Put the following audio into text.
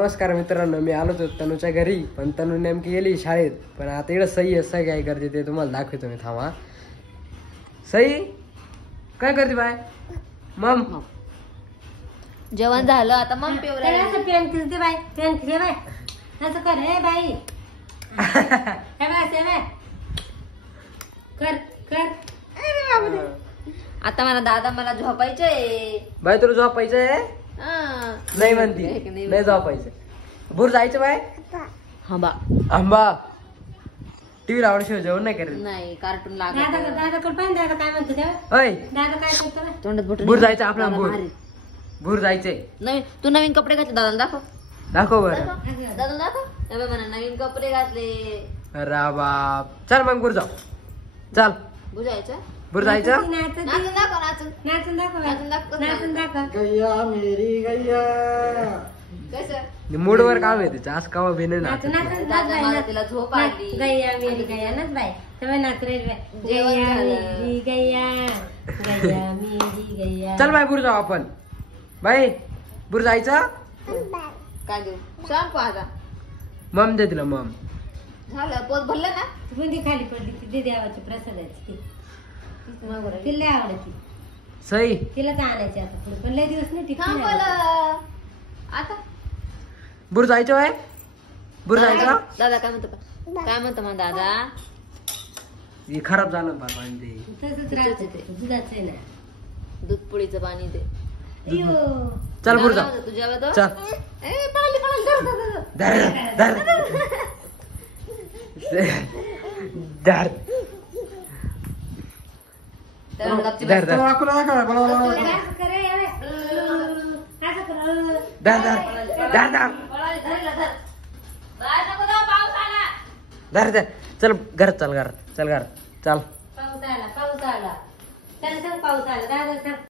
नमस्कार मित्रांनो, मी आलो होतो तनूच्या घरी, पण तनू नेमकी गेली शाळेत. पण आता इकडं सई काय करते ते तुम्हाला दाखवतो मी. थांबा. सई काय करते बाय? मम जेवण झालं आता मग पिवळा पेन किती बाय पेन किती बाय असं कर हे बाई हे बाय ते बाय कर कर आता मला दादा मला झोपायचंय. बाय तुला झोपायचंय? नाही म्हणती, नाही झोपायचं. भूर जायचं बाय? आंबा आंबा टीव्ही लावून शिव जेवण नाही करत. नाही कार्टून दादा लागत. दादा कर पाहिजे दादा काय म्हणतो तेव्हा होय दादा काय करतो तोंडात बोट भूर जायचं आपल्याला. भूर जायचंय. नवीन तू नवीन कपडे घातले दादा दाखव. दाखव बरं. दादा दाखव. हे बघ नवीन कपडे घातले. अरे बाप. चल मग भूर जाऊ. चल बुजायचं भूर जायचं. नाचून दाखव नाचून नाचून दाखव नाचून दाखव. नाचून दाखव गैया मेरी गैया. कसं मूडवर काम आहे तिचं. आज कावा भिने ना. नाचून नाचून दादा मला तिला झोप आली. गैया मेरी गैया नाच बाय तेव्हा नाच रे जेवण गैया झालं. मेरी गैया गैया मेरी गैया चल बाय भूर जाऊ आपण. बाय भूर जायचं. काय देऊ सांग पाहा. मम दे तिला मम. झालं पोट भरलं ना. बुंदी खाली पडली ती देवाची प्रसादाची तिला लय आवडती. सई तिलाच आणायची आता पुढे पण लय दिवस नाही थांब टिकणार. बोला आता भूर जायचं बाय? भूर जायचं. दादा काय म्हणतो काय म्हणतो मग दादा. हे खराब झालं बाबा आणि ते. तसंच राहतं ते दुधाचं आहे ना. दूध पोळीचं पाणी दे. अयो चल भूर जा. तुझ्या तो चल धर धर धर धर धर असं करे यावे. असं कर. धर धर धर धर धर. चल घरात चल घरात चल घरात चल. पाऊस आला त्याला सांग पाऊस आला दादा सांग